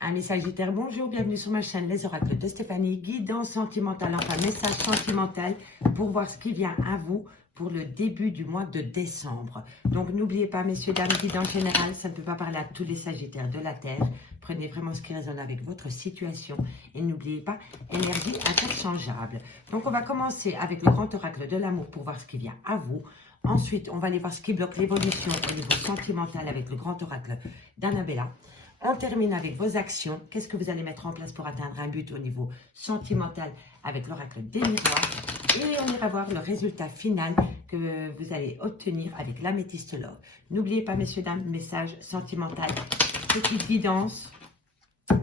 Amis Sagittaires, bonjour, bienvenue sur ma chaîne Les Oracles de Stéphanie, guidance sentimentale, enfin message sentimental pour voir ce qui vient à vous pour le début du mois de décembre. Donc n'oubliez pas, messieurs, dames, guidance générale, ça ne peut pas parler à tous les Sagittaires de la Terre. Prenez vraiment ce qui résonne avec votre situation et n'oubliez pas, énergie interchangeable. Donc on va commencer avec le grand oracle de l'amour pour voir ce qui vient à vous. Ensuite, on va aller voir ce qui bloque l'évolution au niveau sentimental avec le grand oracle d'Annabella. On termine avec vos actions. Qu'est-ce que vous allez mettre en place pour atteindre un but au niveau sentimental avec l'oracle des miroirs. Et on ira voir le résultat final que vous allez obtenir avec l'améthyste love. N'oubliez pas, messieurs, dames, message sentimental, petite guidance.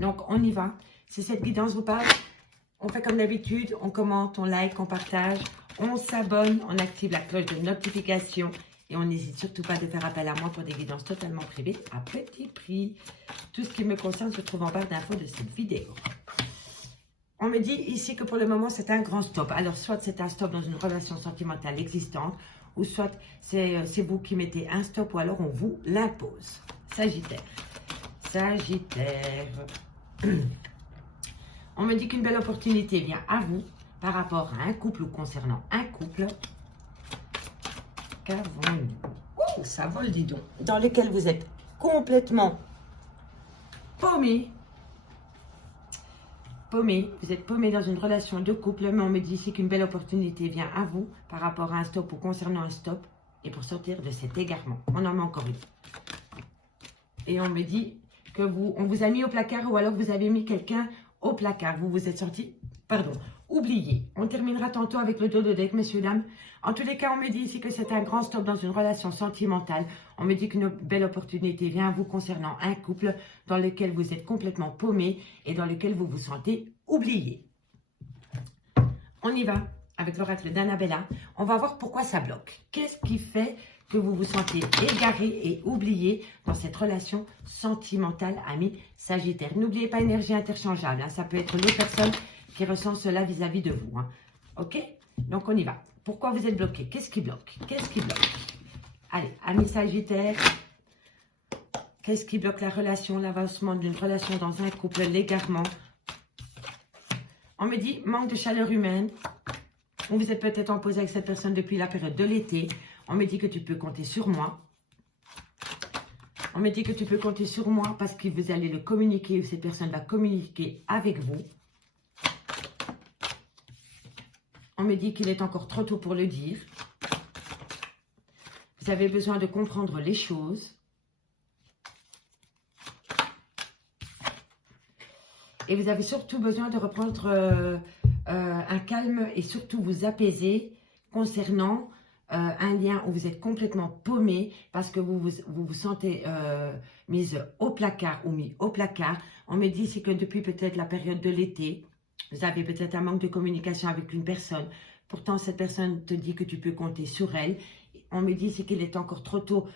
Donc, on y va. Si cette guidance vous parle, on fait comme d'habitude. On commente, on like, on partage, on s'abonne, on active la cloche de notification. Et on n'hésite surtout pas de faire appel à moi pour des guidances totalement privées à petit prix. Tout ce qui me concerne se trouve en barre d'infos de cette vidéo. On me dit ici que pour le moment, c'est un grand stop. Alors, soit c'est un stop dans une relation sentimentale existante, ou soit c'est vous qui mettez un stop, ou alors on vous l'impose. Sagittaire. Sagittaire. On me dit qu'une belle opportunité vient à vous par rapport à un couple ou concernant un couple. Qu'avons-nous? Oh, ça vole, dis donc. Dans lequel vous êtes complètement paumé. Vous êtes paumé dans une relation de couple, mais on me dit ici qu'une belle opportunité vient à vous par rapport à un stop ou concernant un stop et pour sortir de cet égarement. On en met encore une. Et on me dit que on vous a mis au placard ou alors vous avez mis quelqu'un au placard. Vous vous êtes sorti, pardon, oublié. On terminera tantôt avec le dos de deck, messieurs, dames. En tous les cas, on me dit ici que c'est un grand stop dans une relation sentimentale. On me dit qu'une belle opportunité vient à vous concernant un couple dans lequel vous êtes complètement paumé et dans lequel vous vous sentez oublié. On y va avec l'oracle d'Annabella. On va voir pourquoi ça bloque. Qu'est-ce qui fait que vous vous sentez égaré et oublié dans cette relation sentimentale, amis Sagittaire? N'oubliez pas, énergie interchangeable. Hein. Ça peut être l'autre personne qui ressent cela vis-à-vis de vous. Hein. Ok? Donc, on y va. Pourquoi vous êtes bloqué? Qu'est-ce qui bloque? Qu'est-ce qui bloque? Allez, amis Sagittaire. Qu'est-ce qui bloque la relation, l'avancement d'une relation dans un couple, l'égarement? On me dit manque de chaleur humaine. Ou vous êtes peut-être en pause avec cette personne depuis la période de l'été. On me dit que tu peux compter sur moi. On me dit que tu peux compter sur moi parce que vous allez le communiquer ou cette personne va communiquer avec vous. On me dit qu'il est encore trop tôt pour le dire. Vous avez besoin de comprendre les choses. Et vous avez surtout besoin de reprendre un calme et surtout vous apaiser concernant un lien où vous êtes complètement paumé parce que vous vous sentez mise au placard ou mis au placard. On me dit ici que depuis peut-être la période de l'été, vous avez peut-être un manque de communication avec une personne. Pourtant, cette personne te dit que tu peux compter sur elle. On me dit qu'il est encore trop tôt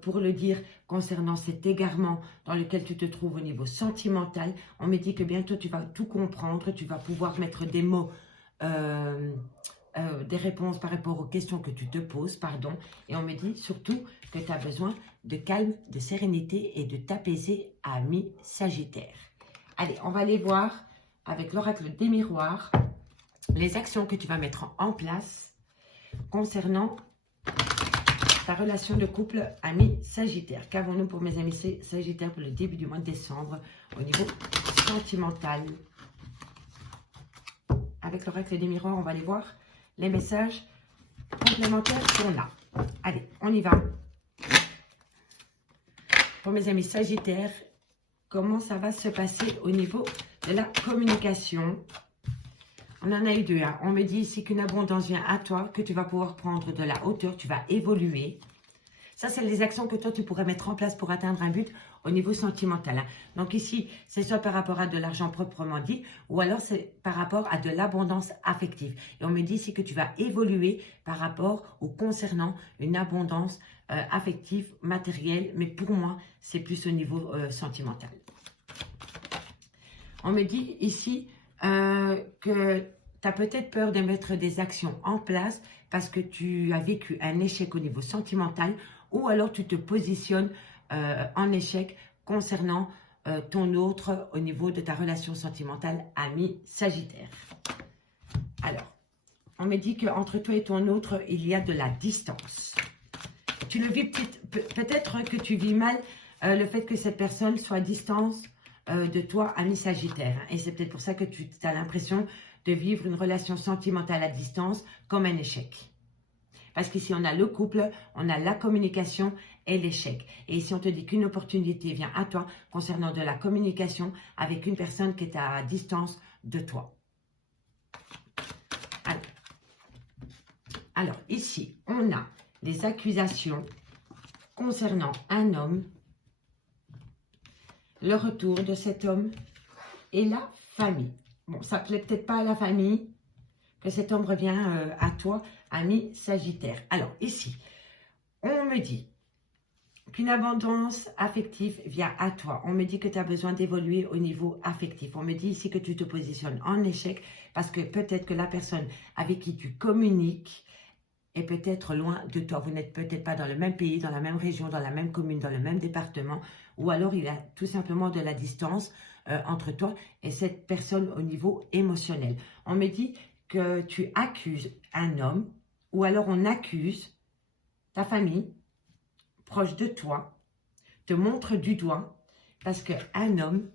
pour le dire concernant cet égarement dans lequel tu te trouves au niveau sentimental. On me dit que bientôt tu vas tout comprendre, tu vas pouvoir mettre des mots, des réponses par rapport aux questions que tu te poses, pardon. Et on me dit surtout que tu as besoin de calme, de sérénité et de t'apaiser, ami Sagittaire. Allez, on va aller voir avec l'oracle des miroirs les actions que tu vas mettre en place concernant ta relation de couple, ami Sagittaire. Qu'avons-nous pour mes amis Sagittaires pour le début du mois de décembre au niveau sentimental? Avec l'oracle des miroirs, on va aller voir les messages complémentaires qu'on a. Allez, on y va. Pour mes amis Sagittaires, comment ça va se passer au niveau de la communication? On en a eu deux. Hein. On me dit ici qu'une abondance vient à toi, que tu vas pouvoir prendre de la hauteur, tu vas évoluer. Ça, c'est les actions que toi, tu pourrais mettre en place pour atteindre un but au niveau sentimental. Hein. Donc ici, c'est soit par rapport à de l'argent proprement dit, ou alors c'est par rapport à de l'abondance affective. Et on me dit ici que tu vas évoluer par rapport ou concernant une abondance affective, matérielle, mais pour moi, c'est plus au niveau sentimental. On me dit ici que tu as peut-être peur de mettre des actions en place parce que tu as vécu un échec au niveau sentimental ou alors tu te positionnes en échec concernant ton autre au niveau de ta relation sentimentale, ami Sagittaire. Alors, on me dit qu'entre toi et ton autre, il y a de la distance. Tu le vis peut-être que tu vis mal le fait que cette personne soit à distance de toi, ami Sagittaire. Et c'est peut-être pour ça que tu as l'impression de vivre une relation sentimentale à distance comme un échec. Parce qu'ici, on a le couple, on a la communication et l'échec. Et ici, on te dit qu'une opportunité vient à toi concernant de la communication avec une personne qui est à distance de toi. Alors, ici, on a les accusations concernant un homme, le retour de cet homme et la famille. Bon, ça ne plaît peut-être pas à la famille que cet homme revient à toi, ami Sagittaire. Alors, ici, on me dit qu'une abondance affective vient à toi. On me dit que tu as besoin d'évoluer au niveau affectif. On me dit ici que tu te positionnes en échec parce que peut-être que la personne avec qui tu communiques est peut-être loin de toi. Vous n'êtes peut-être pas dans le même pays, dans la même région, dans la même commune, dans le même département. Ou alors, il y a tout simplement de la distance entre toi et cette personne au niveau émotionnel. On me dit que tu accuses un homme ou alors on accuse ta famille proche de toi, te montre du doigt parce qu'un homme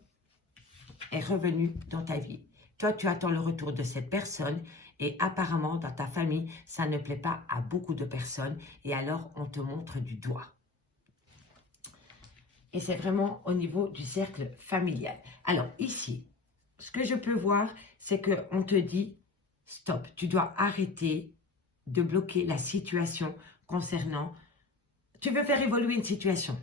est revenu dans ta vie. Toi, tu attends le retour de cette personne et apparemment, dans ta famille, ça ne plaît pas à beaucoup de personnes et alors on te montre du doigt. Et c'est vraiment au niveau du cercle familial. Alors ici, ce que je peux voir, c'est qu'on te dit « Stop, tu dois arrêter de bloquer la situation concernant… » Tu veux faire évoluer une situation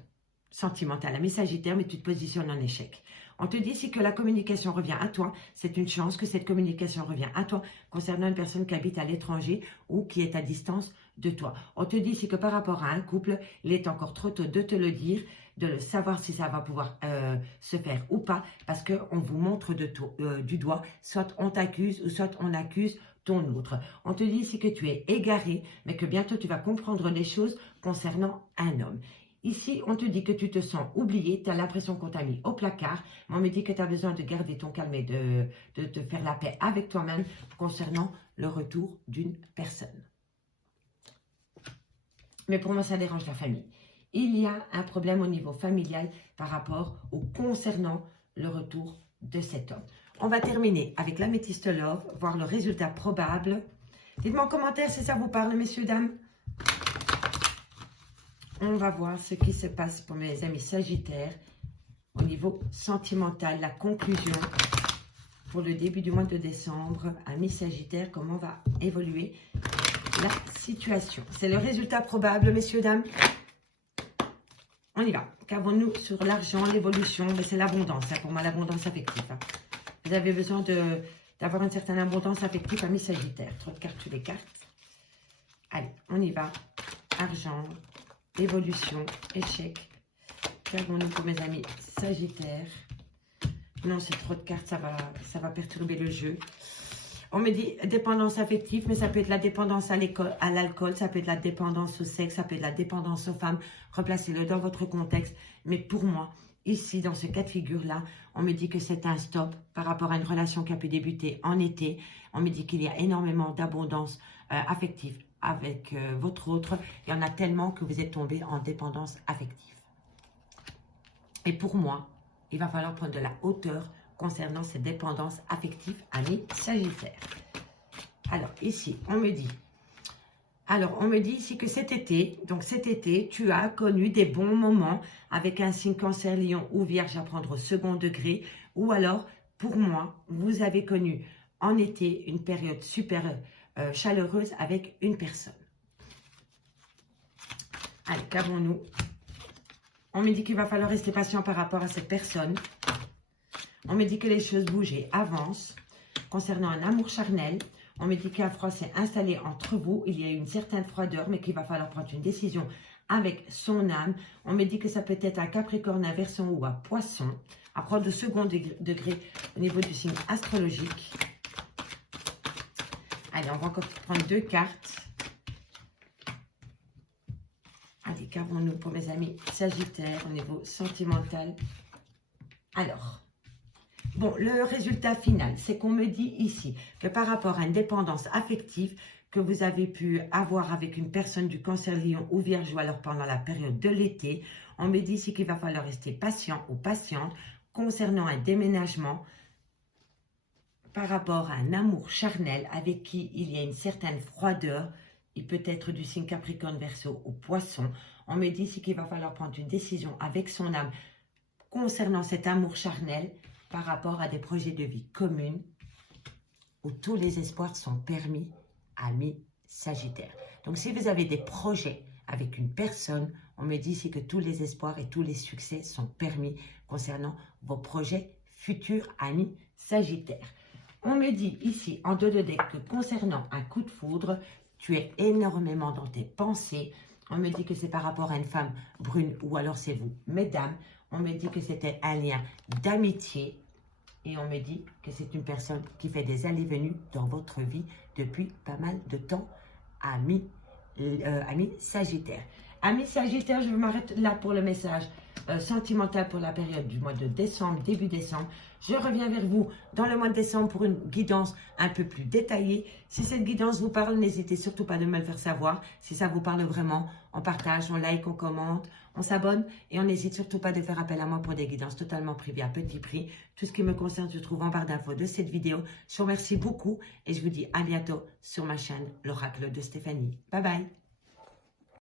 sentimentale, ami Sagittaire, mais tu te positionnes en échec. On te dit ici que la communication revient à toi. C'est une chance que cette communication revient à toi concernant une personne qui habite à l'étranger ou qui est à distance de toi. On te dit ici que par rapport à un couple, il est encore trop tôt de te le dire, de le savoir si ça va pouvoir se faire ou pas, parce qu'on vous montre du doigt, soit on t'accuse ou soit on accuse ton autre. On te dit ici que tu es égaré, mais que bientôt tu vas comprendre les choses concernant un homme. Ici, on te dit que tu te sens oublié, tu as l'impression qu'on t'a mis au placard, mais on me dit que tu as besoin de garder ton calme et de te faire la paix avec toi-même concernant le retour d'une personne. Mais pour moi, ça dérange la famille. Il y a un problème au niveau familial par rapport ou concernant le retour de cet homme. On va terminer avec l'améthyste love, voir le résultat probable. Dites-moi en commentaire si ça vous parle, messieurs, dames. On va voir ce qui se passe pour mes amis Sagittaires au niveau sentimental, la conclusion pour le début du mois de décembre. Amis Sagittaires, comment va évoluer la situation? C'est le résultat probable, messieurs, dames. On y va. Qu'avons-nous sur l'argent, l'évolution? C'est l'abondance, pour moi, l'abondance affective. Vous avez besoin d'avoir une certaine abondance affective, amis Sagittaires. Trop de cartes sur les cartes. Allez, on y va. Argent, évolution, échec. Qu'avons-nous pour mes amis Sagittaires? Non, c'est trop de cartes, ça va perturber le jeu. On me dit dépendance affective, mais ça peut être la dépendance à l'alcool, ça peut être la dépendance au sexe, ça peut être la dépendance aux femmes. Replacez-le dans votre contexte. Mais pour moi, ici, dans ce cas de figure-là, on me dit que c'est un stop par rapport à une relation qui a pu débuter en été. On me dit qu'il y a énormément d'abondance affective avec votre autre. Il y en a tellement que vous êtes tombé en dépendance affective. Et pour moi, il va falloir prendre de la hauteur concernant ces dépendances affectives, amis Sagittaires. Alors, ici, on me dit ici que cet été, tu as connu des bons moments avec un signe Cancer, Lion ou Vierge à prendre au second degré. Ou alors, pour moi, vous avez connu en été une période super chaleureuse avec une personne. Allez, qu'avons-nous? On me dit qu'il va falloir rester patient par rapport à cette personne. On me dit que les choses bougent et avancent. Concernant un amour charnel, on me dit qu'un froid s'est installé entre vous. Il y a une certaine froideur, mais qu'il va falloir prendre une décision avec son âme. On me dit que ça peut être un Capricorne, un Verseau ou un Poisson. À prendre le second degré au niveau du signe astrologique. Allez, on va encore prendre deux cartes. Allez, qu'avons-nous pour mes amis Sagittaires au niveau sentimental? Alors, bon, le résultat final, c'est qu'on me dit ici que par rapport à une dépendance affective que vous avez pu avoir avec une personne du cancer lion ou vierge ou alors pendant la période de l'été, on me dit ici qu'il va falloir rester patient ou patiente concernant un déménagement par rapport à un amour charnel avec qui il y a une certaine froideur. Il peut être du signe Capricorne, Verseau ou Poisson. On me dit ici qu'il va falloir prendre une décision avec son âme concernant cet amour charnel par rapport à des projets de vie communs où tous les espoirs sont permis, amis Sagittaire. Donc si vous avez des projets avec une personne, on me dit ici que tous les espoirs et tous les succès sont permis concernant vos projets futurs, amis Sagittaire. On me dit ici en dos de deck que concernant un coup de foudre, tu es énormément dans tes pensées. On me dit que c'est par rapport à une femme brune ou alors c'est vous, mesdames. On me dit que c'était un lien d'amitié et on me dit que c'est une personne qui fait des allées-venues dans votre vie depuis pas mal de temps, amis Sagittaire. Amis Sagittaire, je m'arrête là pour le message sentimental pour la période du mois de décembre, début décembre. Je reviens vers vous dans le mois de décembre pour une guidance un peu plus détaillée. Si cette guidance vous parle, n'hésitez surtout pas de me le faire savoir. Si ça vous parle vraiment, on partage, on like, on commente, on s'abonne et on n'hésite surtout pas de faire appel à moi pour des guidances totalement privées à petit prix. Tout ce qui me concerne se trouve en barre d'infos de cette vidéo. Je vous remercie beaucoup et je vous dis à bientôt sur ma chaîne, l'Oracle de Stéphanie. Bye bye.